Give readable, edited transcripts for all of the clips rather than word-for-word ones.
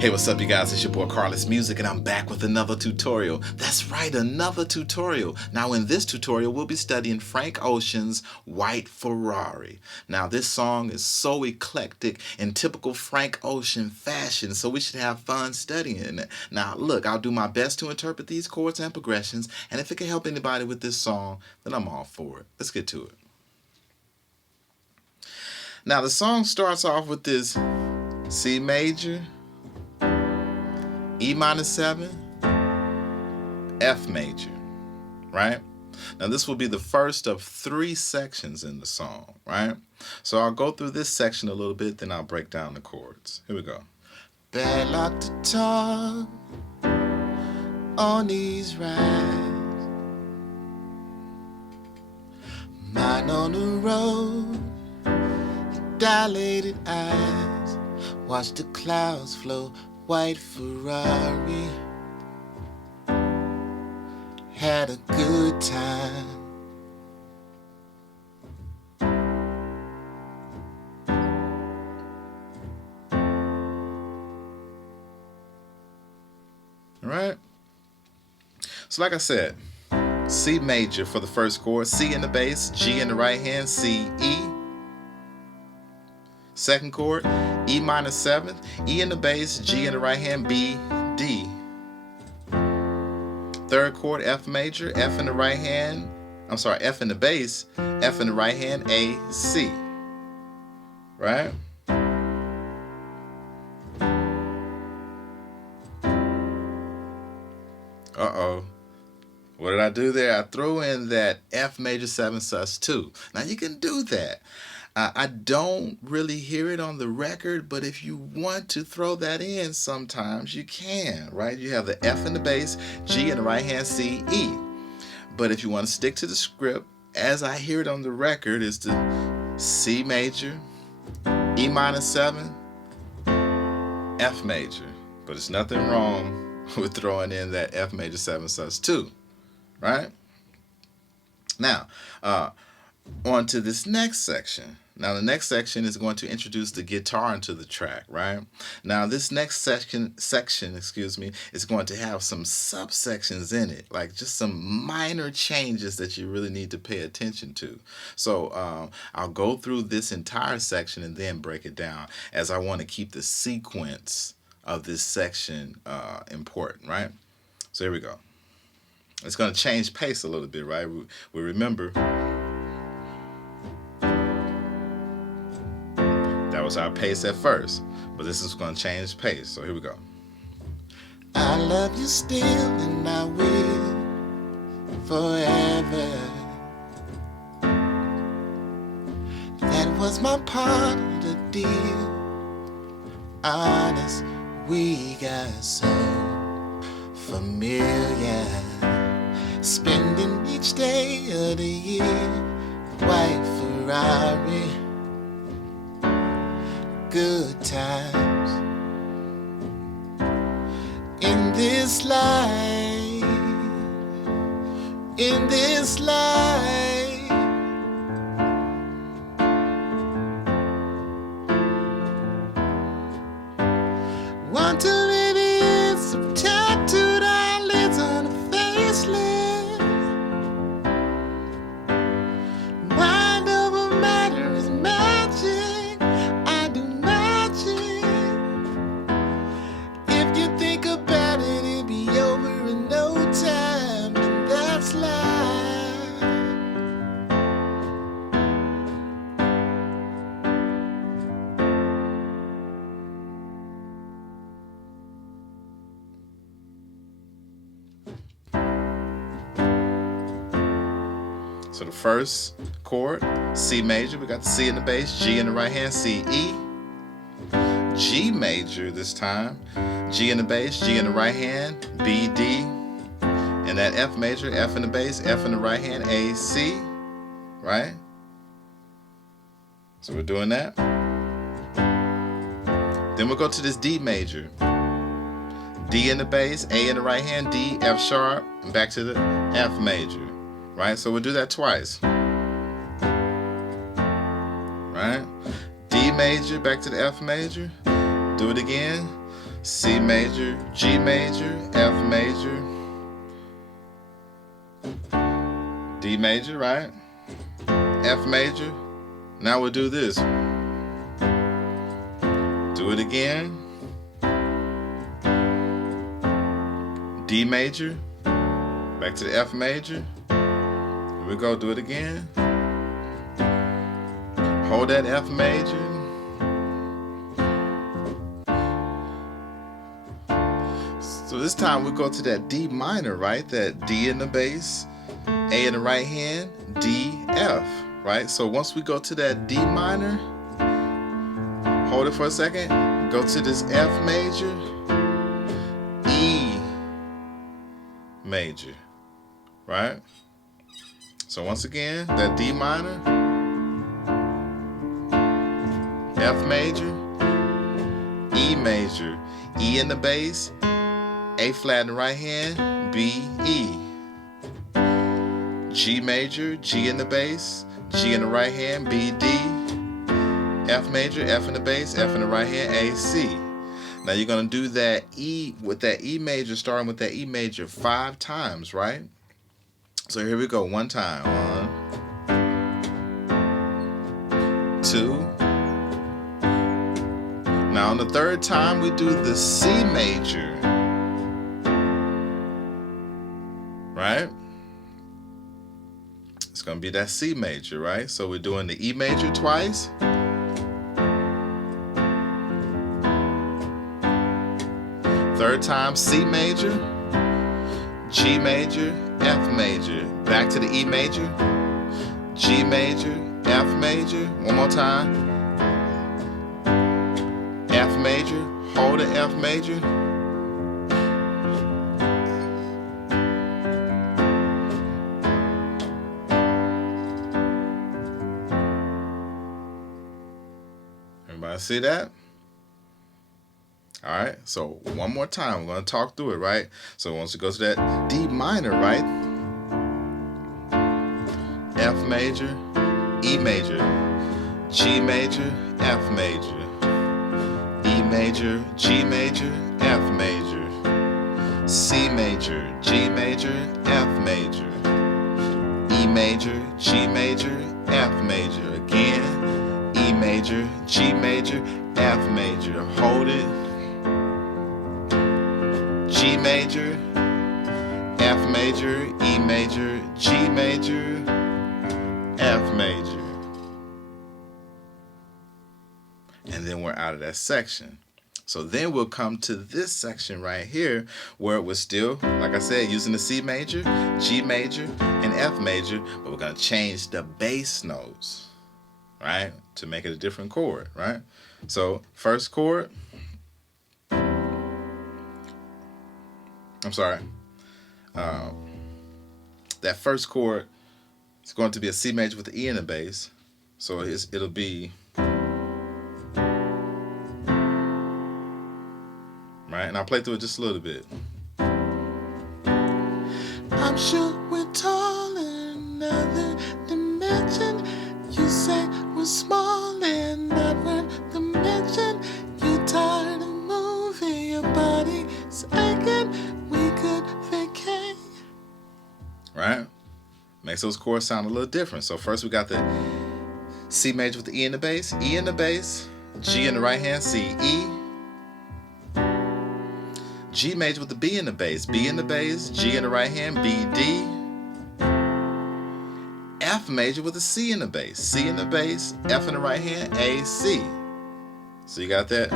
Hey, what's up, you guys? It's your boy KarlisMusik, and I'm back with another tutorial. That's right, another tutorial. Now, in this tutorial, we'll be studying Frank Ocean's White Ferrari. Now, this song is so eclectic in typical Frank Ocean fashion, so we should have fun studying it. Now, look, I'll do my best to interpret these chords and progressions, and if it can help anybody with this song, then I'm all for it. Let's get to it. Now, the song starts off with this C major, E minor 7, F major, right? Now this will be the first of 3 sections in the song, right? So I'll go through this section a little bit, then I'll break down the chords. Here we go. Bad luck to talk on these rides, mine on the road, dilated eyes, watch the clouds flow. White Ferrari, had a good time. All right. So like I said, C major for the first chord, C in the bass, G in the right hand, C, E. Second chord, E minor 7th, E in the bass, G in the right hand, B, D. Third chord, F major, F in the right hand, F in the bass, F in the right hand, A, C. Right? Uh-oh. What did I do there? I threw in that F major 7 sus2. Now you can do that. I don't really hear it on the record, but if you want to throw that in sometimes, you can, right? You have the F in the bass, G in the right hand, C, E. But if you want to stick to the script, as I hear it on the record, is the C major, E minor 7, F major. But there's nothing wrong with throwing in that F major 7 sus2, right? Now, on to this next section. Now the next section is going to introduce the guitar into the track, right? Now this next section, is going to have some subsections in it, like just some minor changes that you really need to pay attention to. So I'll go through this entire section and then break it down, as I want to keep the sequence of this section important, right? So here we go. It's going to change pace a little bit, right? We remember that was our pace at first, but this is going to change pace. So here we go. I love you still, and I will forever. That was my part of the deal. Honest, we got so familiar, spending each day of the year. White Ferrari, good times in this life, in this life. Want to maybe some tattooed eyelids on a facelift. Mind over matter is magic. I do magic. If you think about it, it'll be over in no time, and that's life. So the first chord, C major, we got the C in the bass, G in the right hand, C, E. G major this time, G in the bass, G in the right hand, B, D. And that F major, F in the bass, F in the right hand, A, C. Right? So we're doing that. Then we'll go to this D major. D in the bass, A in the right hand, D, F sharp, and back to the F major. Right? So we'll do that twice. Right? D major, back to the F major. Do it again. C major, G major, F major, D major, right? F major. Now we'll do this. Do it again. D major. Back to the F major. Here we go. Do it again. Hold that F major. So this time we go to that D minor, right? That D in the bass, A in the right hand, D, F, right? So once we go to that D minor, hold it for a second, go to this F major, E major, right? So once again, that D minor, F major, E major, E in the bass, A flat in the right hand, B, E. G major, G in the bass, G in the right hand, B, D. F major, F in the bass, F in the right hand, A, C. Now you're going to do that E with that E major, starting with that E major 5 times, right? So here we go, 1 time. 1, 2. Now on the 3rd time, we do the C major, right? It's going to be that C major, right? So we're doing the E major twice. Third time, C major, G major, F major. Back to the E major, G major, F major. One more time. F major, hold the F major. Everybody see that? All right, so one more time, we're going to talk through it, right? So once it goes to that D minor, right? F major, E major, G major, F major, E major, G major, F major, C major, G major, F major, E major, G major, F major. Again, E major, G major, F major. Hold it. G major, F major, E major, G major, F major. And then we're out of that section. So then we'll come to this section right here where it was still, like I said, using the C major, G major, and F major, but we're going to change the bass notes, right, to make it a different chord, right? So first chord, that first chord is going to be a C major with the E in the bass. So it'll be, right? And I'll play through it just a little bit. I'm sure we're tall in another dimension. You say we're small in another dimension. You tired of moving your body, aching. We could vacate. Right? Makes those chords sound a little different. So first we got the C major with the E in the bass, E in the bass, G in the right hand, C, E. G major with the B in the bass, B in the bass, G in the right hand, B, D. F major with the C in the bass, C in the bass, F in the right hand, A, C. So you got that?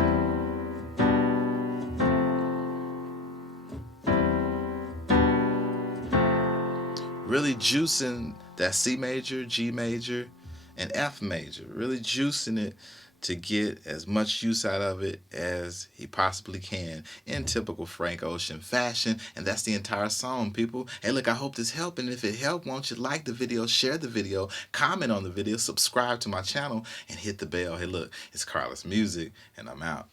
Really juicing that C major, G major, and F major. Really juicing it to get as much use out of it as he possibly can in typical Frank Ocean fashion. And that's the entire song, people. Hey, look, I hope this helped. And if it helped, won't you like the video, share the video, comment on the video, subscribe to my channel, and hit the bell. Hey, look, it's KarlisMusik, and I'm out.